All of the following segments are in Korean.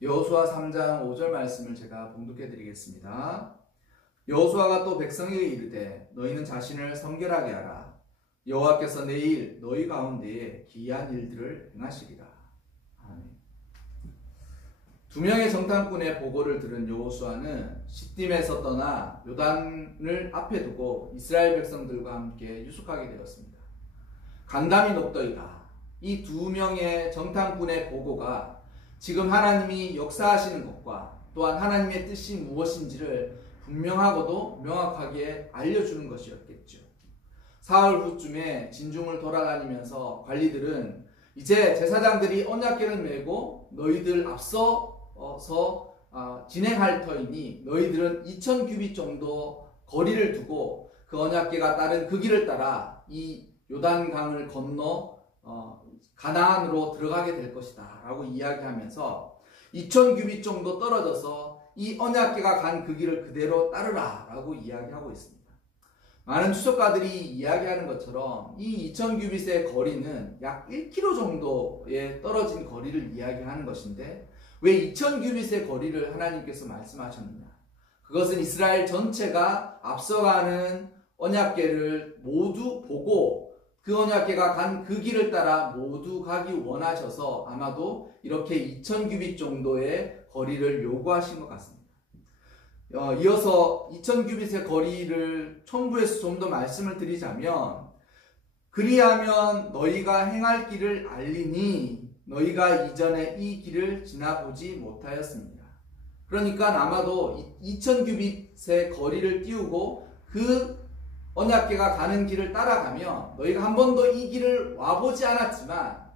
여호수아 3장 5절 말씀을 제가 봉독해 드리겠습니다. 여호수아가 또 백성에게 이르되 너희는 자신을 성결하게 하라. 여호와께서 내일 너희 가운데에 기이한 일들을 행하시리라. 아멘. 두 명의 정탐꾼의 보고를 들은 여호수아는 시딤에서 떠나 요단을 앞에 두고 이스라엘 백성들과 함께 유숙하게 되었습니다. 간담이 높더이다. 이 두 명의 정탐꾼의 보고가 지금 하나님이 역사하시는 것과 또한 하나님의 뜻이 무엇인지를 분명하고도 명확하게 알려주는 것이었겠죠. 사흘 후쯤에 진중을 돌아다니면서 관리들은 이제 제사장들이 언약궤를 메고 너희들 앞서서 진행할 터이니 너희들은 2000규빗 정도 거리를 두고 그 언약궤가 따른 그 길을 따라 이 요단강을 건너 가나안으로 들어가게 될 것이다 라고 이야기하면서 2000규빗 정도 떨어져서 이 언약궤가 간 그 길을 그대로 따르라 라고 이야기하고 있습니다. 많은 추적가들이 이야기하는 것처럼 이 2000규빗의 거리는 약 1km 정도에 떨어진 거리를 이야기하는 것인데 왜 2000규빗의 거리를 하나님께서 말씀하셨느냐? 그것은 이스라엘 전체가 앞서가는 언약궤를 모두 보고 그 언약궤가 간 그 길을 따라 모두 가기 원하셔서 아마도 이렇게 2000규빗 정도의 거리를 요구하신 것 같습니다. 이어서 2000규빗의 거리를 첨부해서 좀 더 말씀을 드리자면 그리하면 너희가 행할 길을 알리니 너희가 이전에 이 길을 지나보지 못하였습니다. 그러니까 아마도 2000규빗의 거리를 띄우고 그 언약궤가 가는 길을 따라가면 너희가 한 번도 이 길을 와보지 않았지만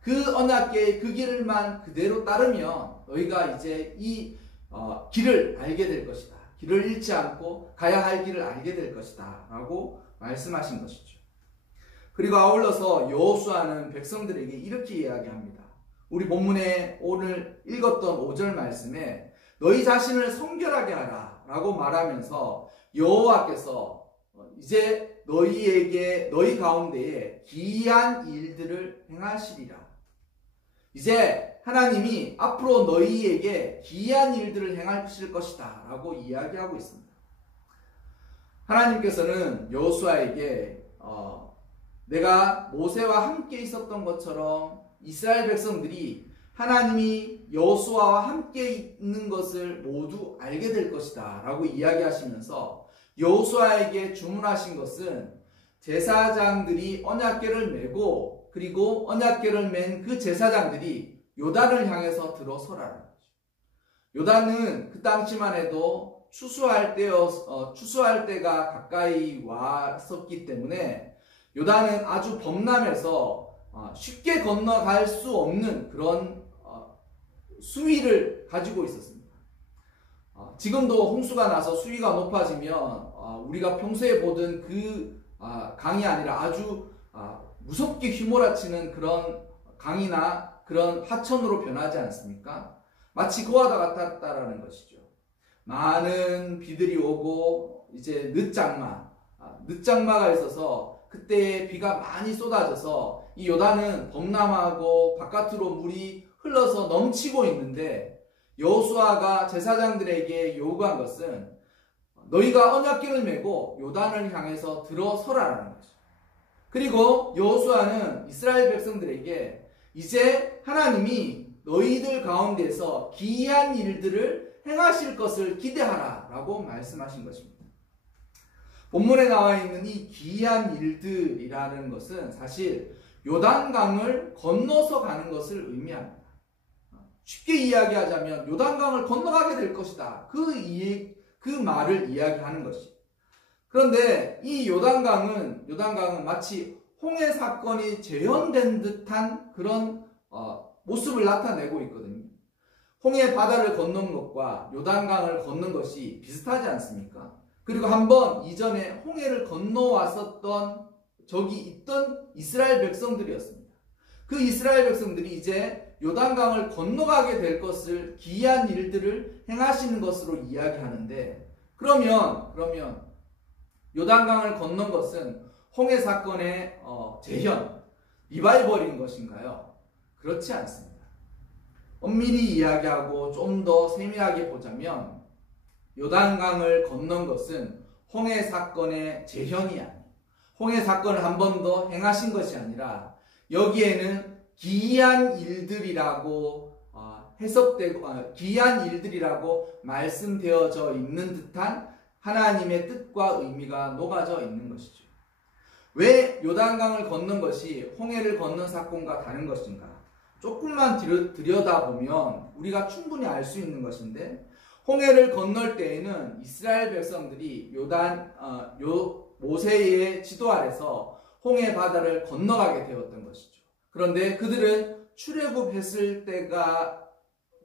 그 언약궤의 그 길만 그대로 따르면 너희가 이제 이 길을 알게 될 것이다. 길을 잃지 않고 가야 할 길을 알게 될 것이다 라고 말씀하신 것이죠. 그리고 아울러서 여호수아는 백성들에게 이렇게 이야기합니다. 우리 본문에 오늘 읽었던 5절 말씀에 너희 자신을 성결하게 하라 라고 말하면서 여호와께서 이제 너희 가운데에 기이한 일들을 행하시리라. 이제 하나님이 앞으로 너희에게 기이한 일들을 행하실 것이다 라고 이야기하고 있습니다. 하나님께서는 여호수아에게 내가 모세와 함께 있었던 것처럼 이스라엘 백성들이 하나님이 여호수아와 함께 있는 것을 모두 알게 될 것이다 라고 이야기하시면서 여호수아에게 주문하신 것은 제사장들이 언약궤를 메고 그리고 언약궤를 맨 그 제사장들이 요단을 향해서 들어서라는 거죠. 요단은 그 당시만 해도 추수할 때가 가까이 왔었기 때문에 요단은 아주 범람해서 쉽게 건너갈 수 없는 그런 수위를 가지고 있었습니다. 지금도 홍수가 나서 수위가 높아지면 우리가 평소에 보던 그 강이 아니라 아주 무섭게 휘몰아치는 그런 강이나 그런 하천으로 변하지 않습니까? 마치 그와 같았다라는 것이죠. 많은 비들이 오고 이제 늦장마가 있어서 그때 비가 많이 쏟아져서 이 요단은 범람하고 바깥으로 물이 흘러서 넘치고 있는데 여호수아가 제사장들에게 요구한 것은 너희가 언약궤를 메고 요단을 향해서 들어서라는 거죠. 그리고 여호수아는 이스라엘 백성들에게 이제 하나님이 너희들 가운데서 기이한 일들을 행하실 것을 기대하라 라고 말씀하신 것입니다. 본문에 나와 있는 이 기이한 일들이라는 것은 사실 요단강을 건너서 가는 것을 의미합니다. 쉽게 이야기하자면 요단강을 건너가게 될 것이다. 그 말을 이야기하는 것이. 그런데 이 요단강은 마치 홍해 사건이 재현된 듯한 그런 모습을 나타내고 있거든요. 홍해 바다를 건넌 것과 요단강을 건넌 것이 비슷하지 않습니까? 그리고 한번 이전에 홍해를 건너왔었던 적이 있던 이스라엘 백성들이었습니다. 그 이스라엘 백성들이 이제 요단강을 건너가게 될 것을 기이한 일들을 행하시는 것으로 이야기하는데 그러면 요단강을 건넌 것은 홍해 사건의 재현, 리바이벌인 것인가요? 그렇지 않습니다. 엄밀히 이야기하고 좀 더 세밀하게 보자면 요단강을 건넌 것은 홍해 사건의 재현이 아니에요. 홍해 사건을 한 번 더 행하신 것이 아니라 여기에는 기이한 일들이라고 해석되고 기이한 일들이라고 말씀되어져 있는 듯한 하나님의 뜻과 의미가 녹아져 있는 것이죠. 왜 요단강을 건넌 것이 홍해를 건넌 사건과 다른 것인가? 조금만 들여다보면 우리가 충분히 알 수 있는 것인데, 홍해를 건널 때에는 이스라엘 백성들이 모세의 지도 아래서 홍해 바다를 건너가게 되었던 것이죠. 그런데 그들은 출애굽했을 때가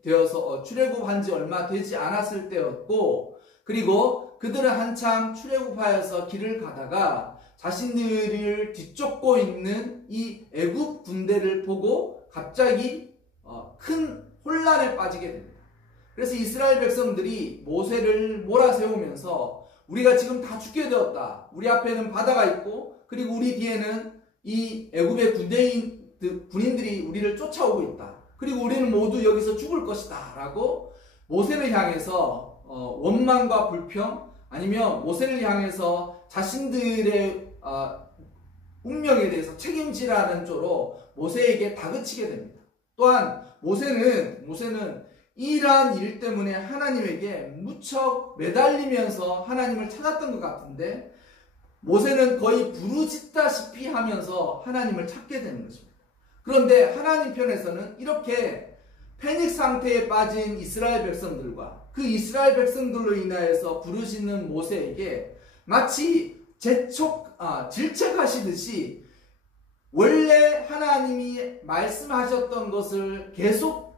되어서 출애굽한 지 얼마 되지 않았을 때였고, 그리고 그들은 한창 출애굽하여서 길을 가다가 자신들을 뒤쫓고 있는 이 애굽 군대를 보고 갑자기 큰 혼란에 빠지게 됩니다. 그래서 이스라엘 백성들이 모세를 몰아세우면서 우리가 지금 다 죽게 되었다. 우리 앞에는 바다가 있고 그리고 우리 뒤에는 이 애굽의 군인들이 우리를 쫓아오고 있다. 그리고 우리는 모두 여기서 죽을 것이다 라고 모세를 향해서 원망과 불평, 아니면 모세를 향해서 자신들의 운명에 대해서 책임지라는 쪽으로 모세에게 다그치게 됩니다. 또한 모세는 이러한 일 때문에 하나님에게 무척 매달리면서 하나님을 찾았던 것 같은데, 모세는 거의 부르짖다시피 하면서 하나님을 찾게 되는 것입니다. 그런데 하나님 편에서는 이렇게 패닉 상태에 빠진 이스라엘 백성들과 그 이스라엘 백성들로 인하여서 부르짖는 모세에게 마치 질책하시듯이 원래 하나님이 말씀하셨던 것을 계속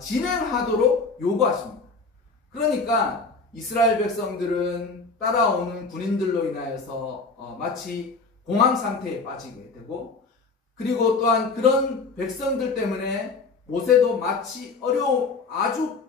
진행하도록 요구하십니다. 그러니까 이스라엘 백성들은 따라오는 군인들로 인하여서 마치 공황 상태에 빠지게 되고, 그리고 또한 그런 백성들 때문에 모세도 마치 아주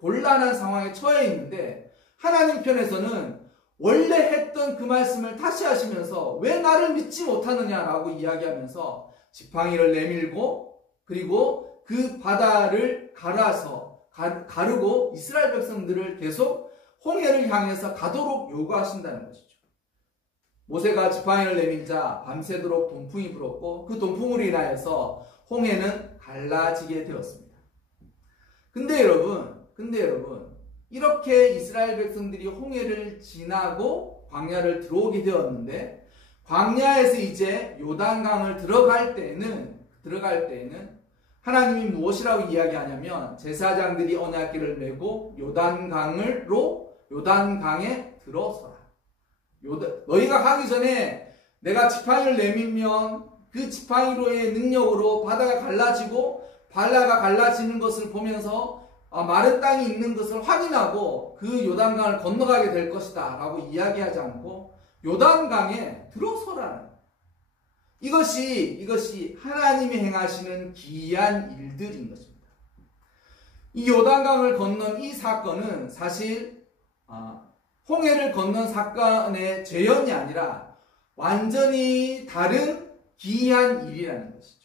곤란한 상황에 처해 있는데, 하나님 편에서는 원래 했던 그 말씀을 다시 하시면서 왜 나를 믿지 못하느냐라고 이야기하면서 지팡이를 내밀고 그리고 그 바다를 가르고 이스라엘 백성들을 계속 홍해를 향해서 가도록 요구하신다는 것이죠. 모세가 지팡이를 내밀자 밤새도록 동풍이 불었고 그 동풍으로 인하여서 홍해는 갈라지게 되었습니다. 근데 여러분, 이렇게 이스라엘 백성들이 홍해를 지나고 광야를 들어오게 되었는데, 광야에서 이제 요단강을 들어갈 때에는 하나님이 무엇이라고 이야기하냐면, 제사장들이 언약궤를 메고 요단강에 들어서라. 너희가 가기 전에 내가 지팡이를 내밀면 그 지팡이로의 능력으로 바다가 갈라지는 것을 보면서 마른 땅이 있는 것을 확인하고 그 요단강을 건너가게 될 것이다 라고 이야기하지 않고 요단강에 들어서라는, 이것이 하나님이 행하시는 기이한 일들인 것입니다. 이 요단강을 건넌 이 사건은 사실 홍해를 건넌 사건의 재현이 아니라 완전히 다른 기이한 일이라는 것이죠.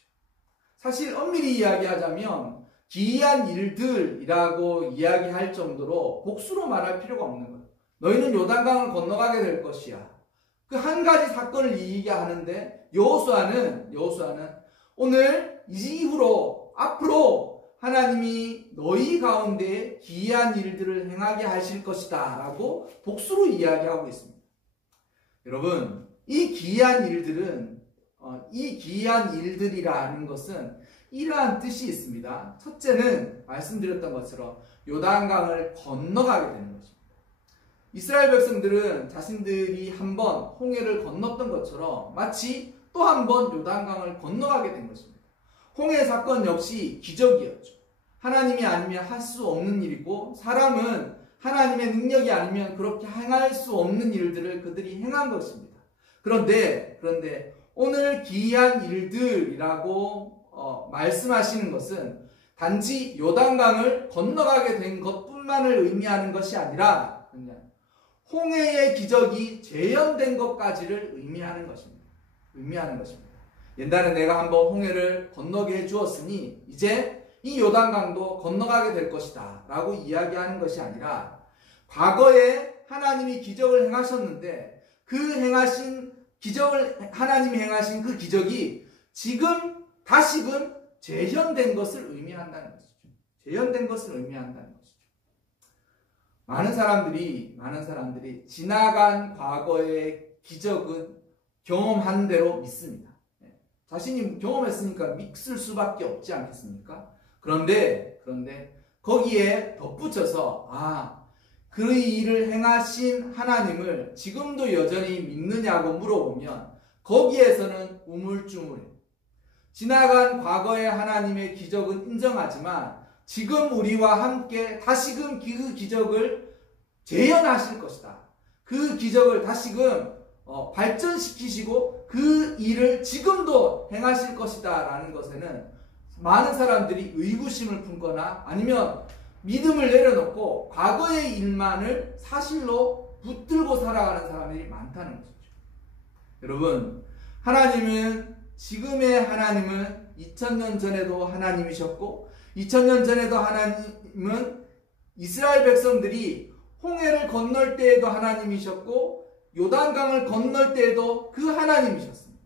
사실 엄밀히 이야기하자면 기이한 일들이라고 이야기할 정도로 복수로 말할 필요가 없는 거예요. 너희는 요단강을 건너가게 될 것이야. 그 한 가지 사건을 이야기하는데, 여호수아는 오늘 앞으로 하나님이 너희 가운데 기이한 일들을 행하게 하실 것이다 라고 복수로 이야기하고 있습니다. 여러분, 이 기이한 일들이라는 것은 이러한 뜻이 있습니다. 첫째는 말씀드렸던 것처럼 요단강을 건너가게 되는 것입니다. 이스라엘 백성들은 자신들이 한번 홍해를 건넜던 것처럼 마치 또 한 번 요단강을 건너가게 된 것입니다. 홍해 사건 역시 기적이었죠. 하나님이 아니면 할 수 없는 일이고, 사람은 하나님의 능력이 아니면 그렇게 행할 수 없는 일들을 그들이 행한 것입니다. 그런데 오늘 기이한 일들이라고 말씀하시는 것은 단지 요단강을 건너가게 된 것뿐만을 의미하는 것이 아니라 홍해의 기적이 재현된 것까지를 의미하는 것입니다. 옛날에 내가 한번 홍해를 건너게 해주었으니 이제 이 요단강도 건너가게 될 것이다 라고 이야기하는 것이 아니라 과거에 하나님이 기적을 행하셨는데 그 행하신 기적을 하나님이 행하신 그 기적이 지금 다시금 재현된 것을 의미한다는 것이죠. 재현된 것을 의미한다는 것이죠. 많은 사람들이 지나간 과거의 기적은 경험한 대로 믿습니다. 자신이 경험했으니까 믿을 수밖에 없지 않겠습니까? 그런데 거기에 덧붙여서 그 일을 행하신 하나님을 지금도 여전히 믿느냐고 물어보면 거기에서는 우물쭈물해요. 지나간 과거의 하나님의 기적은 인정하지만 지금 우리와 함께 다시금 그 기적을 재현하실 것이다. 그 기적을 다시금 발전시키시고 그 일을 지금도 행하실 것이다 라는 것에는 많은 사람들이 의구심을 품거나 아니면 믿음을 내려놓고 과거의 일만을 사실로 붙들고 살아가는 사람들이 많다는 것이죠. 여러분, 지금의 하나님은 2000년 전에도 하나님이셨고 2000년 전에도 하나님은 이스라엘 백성들이 홍해를 건널 때에도 하나님이셨고 요단강을 건널 때에도 그 하나님이셨습니다.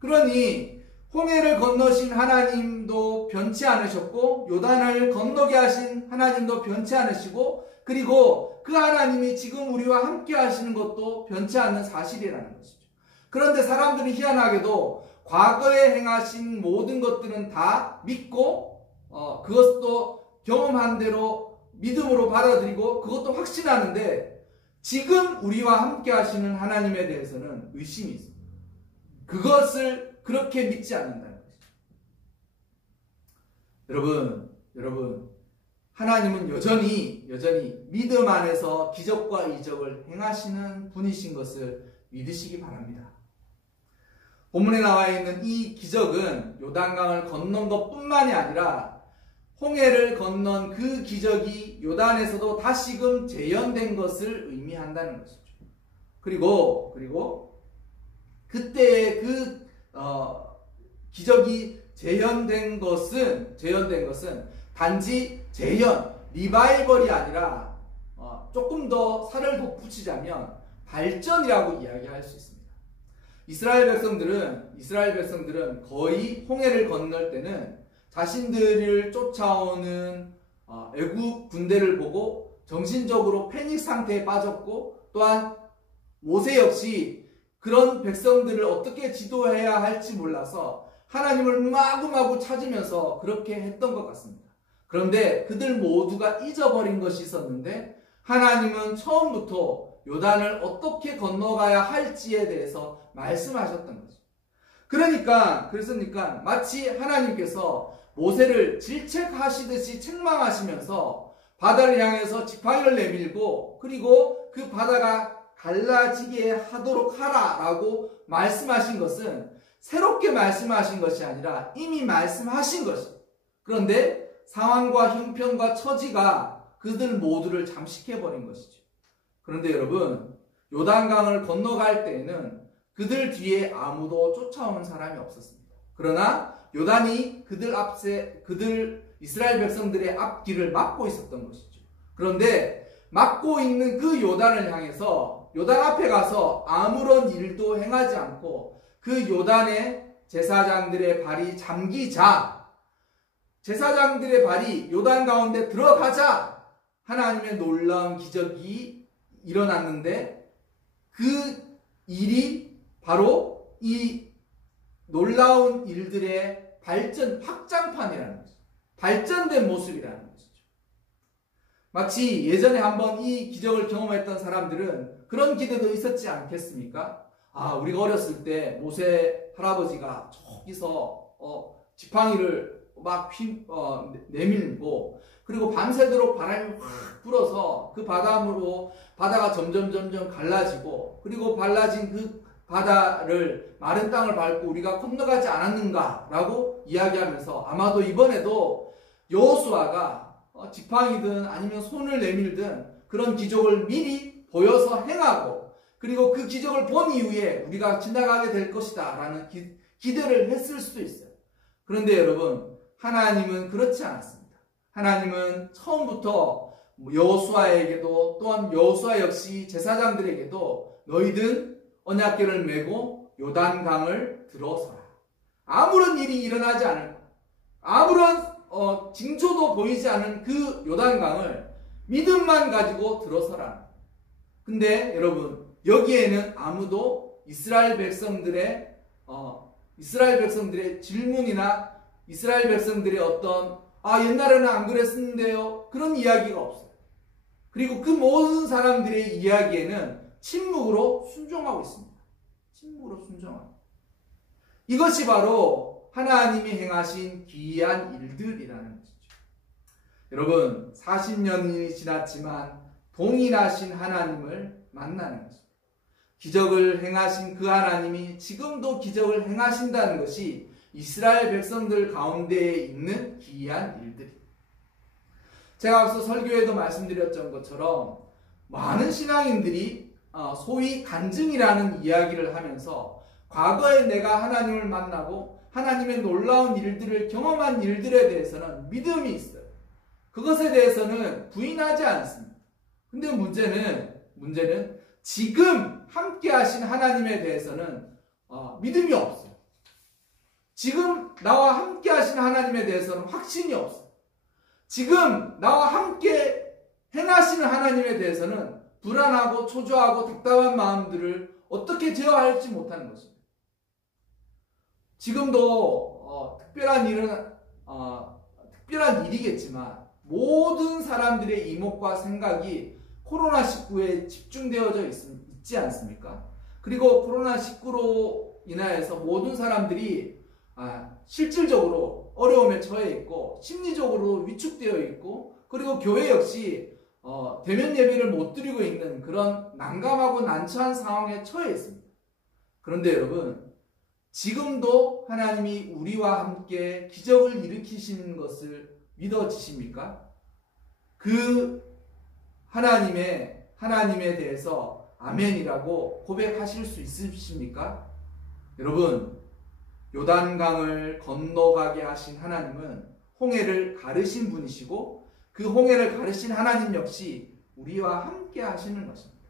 그러니 홍해를 건너신 하나님도 변치 않으셨고 요단을 건너게 하신 하나님도 변치 않으시고 그리고 그 하나님이 지금 우리와 함께 하시는 것도 변치 않는 사실이라는 것이죠. 그런데 사람들이 희한하게도 과거에 행하신 모든 것들은 다 믿고 그것도 경험한 대로 믿음으로 받아들이고 그것도 확신하는데 지금 우리와 함께 하시는 하나님에 대해서는 의심이 있습니다. 그것을 그렇게 믿지 않는다는 것이죠. 여러분, 하나님은 여전히 믿음 안에서 기적과 이적을 행하시는 분이신 것을 믿으시기 바랍니다. 본문에 나와 있는 이 기적은 요단강을 건넌 것뿐만이 아니라 홍해를 건넌 그 기적이 요단에서도 다시금 재현된 것을 의미한다는 것이죠. 그리고 그때의 기적이 재현된 것은 단지 리바이벌이 아니라 조금 더 살을 돋붙이자면 발전이라고 이야기할 수 있습니다. 이스라엘 백성들은 거의 홍해를 건널 때는 자신들을 쫓아오는 애국 군대를 보고 정신적으로 패닉 상태에 빠졌고 또한 모세 역시 그런 백성들을 어떻게 지도해야 할지 몰라서 하나님을 마구마구 찾으면서 그렇게 했던 것 같습니다. 그런데 그들 모두가 잊어버린 것이 있었는데 하나님은 처음부터 요단을 어떻게 건너가야 할지에 대해서 말씀하셨던 거죠. 그러니까 마치 하나님께서 모세를 질책하시듯이 책망하시면서 바다를 향해서 지팡이를 내밀고 그리고 그 바다가 갈라지게 하도록 하라라고 말씀하신 것은 새롭게 말씀하신 것이 아니라 이미 말씀하신 것이에요. 그런데 상황과 형편과 처지가 그들 모두를 잠식해버린 것이죠. 그런데 여러분, 요단강을 건너갈 때에는 그들 뒤에 아무도 쫓아오는 사람이 없었습니다. 그러나 요단이 그들 이스라엘 백성들의 앞길을 막고 있었던 것이죠. 그런데 막고 있는 그 요단을 향해서 요단 앞에 가서 아무런 일도 행하지 않고 그 요단에 제사장들의 발이 잠기자 제사장들의 발이 요단 가운데 들어가자 하나님의 놀라운 기적이 일어났는데 그 일이 바로 이 놀라운 일들의 확장판이라는 것이죠. 발전된 모습이라는 것이죠. 마치 예전에 한번 이 기적을 경험했던 사람들은 그런 기대도 있었지 않겠습니까? 우리가 어렸을 때 모세 할아버지가 저기서 지팡이를 막 내밀고 그리고 밤새도록 바람이 확 불어서 그 바람으로 바다가 점점 갈라지고 그리고 갈라진 그 바다를 마른 땅을 밟고 우리가 건너가지 않았는가라고 이야기하면서 아마도 이번에도 여호수아가 지팡이든 아니면 손을 내밀든 그런 기적을 미리 보여서 행하고 그리고 그 기적을 본 이후에 우리가 지나가게 될 것이다 라는 기대를 했을 수도 있어요. 그런데 여러분, 하나님은 그렇지 않았습니다. 하나님은 처음부터 여호수아에게도 또한 여호수아 역시 제사장들에게도 너희들 언약궤를 메고 요단강을 들어서라. 아무런 일이 일어나지 않을 것, 아무런 징조도 보이지 않은 그 요단강을 믿음만 가지고 들어서라. 근데 여러분 여기에는 아무도 이스라엘 백성들의 질문이나 이스라엘 백성들의 어떤 옛날에는 안 그랬었는데요 그런 이야기가 없어요. 그리고 그 모든 사람들의 이야기에는 침묵으로 순종하고 있습니다. 침묵으로 순종하고. 이것이 바로 하나님이 행하신 기이한 일들이라는 것이죠. 여러분 40년이 지났지만 동일하신 하나님을 만나는 것입니다. 기적을 행하신 그 하나님이 지금도 기적을 행하신다는 것이 이스라엘 백성들 가운데에 있는 기이한 일들입니다. 제가 앞서 설교에도 말씀드렸던 것처럼 많은 신앙인들이 소위 간증이라는 이야기를 하면서 과거에 내가 하나님을 만나고 하나님의 놀라운 일들을 경험한 일들에 대해서는 믿음이 있어요. 그것에 대해서는 부인하지 않습니다. 근데 문제는 지금 함께 하신 하나님에 대해서는 믿음이 없어요. 지금 나와 함께 하신 하나님에 대해서는 확신이 없어요. 지금 나와 함께 행하시는 하나님에 대해서는 불안하고 초조하고 답답한 마음들을 어떻게 제어할지 못하는 것입니다. 지금도 특별한 일이겠지만 모든 사람들의 이목과 생각이 코로나19에 집중되어져 있지 않습니까? 그리고 코로나19로 인하여서 모든 사람들이 실질적으로 어려움에 처해 있고 심리적으로 위축되어 있고 그리고 교회 역시 대면 예배를 못 드리고 있는 그런 난감하고 난처한 상황에 처해 있습니다. 그런데 여러분 지금도 하나님이 우리와 함께 기적을 일으키시는 것을 믿어지십니까? 그 하나님에 대해서 아멘이라고 고백하실 수 있으십니까? 여러분 요단강을 건너가게 하신 하나님은 홍해를 가르신 분이시고 그 홍해를 가르신 하나님 역시 우리와 함께 하시는 것입니다.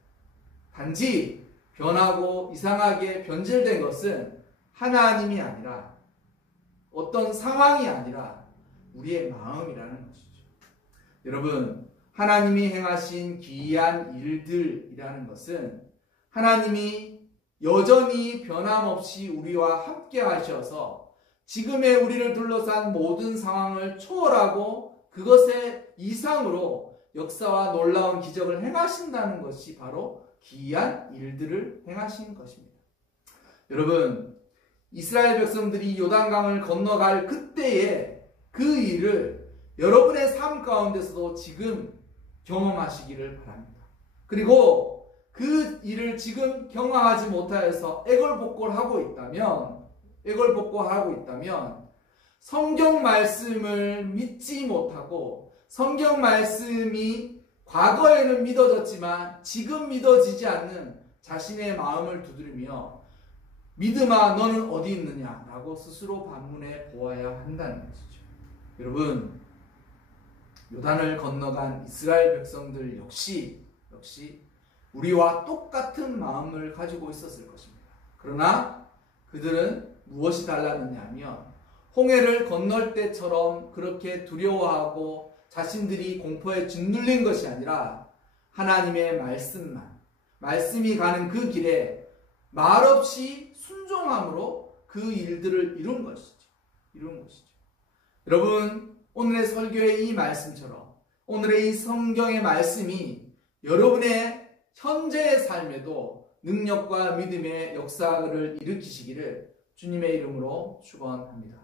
단지 변하고 이상하게 변질된 것은 하나님이 아니라 어떤 상황이 아니라 우리의 마음이라는 것이죠. 여러분 하나님이 행하신 기이한 일들이라는 것은 하나님이 여전히 변함없이 우리와 함께 하셔서 지금의 우리를 둘러싼 모든 상황을 초월하고 그것의 이상으로 역사와 놀라운 기적을 행하신다는 것이 바로 기이한 일들을 행하신 것입니다. 여러분 이스라엘 백성들이 요단강을 건너갈 그때의 그 일을 여러분의 삶 가운데서도 지금 경험하시기를 바랍니다. 그리고 그 일을 지금 경험하지 못하여서 애걸복걸하고 있다면 성경 말씀을 믿지 못하고 성경 말씀이 과거에는 믿어졌지만 지금 믿어지지 않는 자신의 마음을 두드리며 믿음아 너는 어디 있느냐라고 스스로 반문해 보아야 한다는 것이죠. 여러분 요단을 건너간 이스라엘 백성들 역시 우리와 똑같은 마음을 가지고 있었을 것입니다. 그러나 그들은 무엇이 달랐느냐 하면 홍해를 건널 때처럼 그렇게 두려워하고 자신들이 공포에 짓눌린 것이 아니라 하나님의 말씀이 가는 그 길에 말없이 순종함으로 그 일들을 이룬 것이죠. 여러분 오늘의 설교의 이 말씀처럼 오늘의 이 성경의 말씀이 여러분의 현재의 삶에도 능력과 믿음의 역사를 일으키시기를 주님의 이름으로 축원합니다.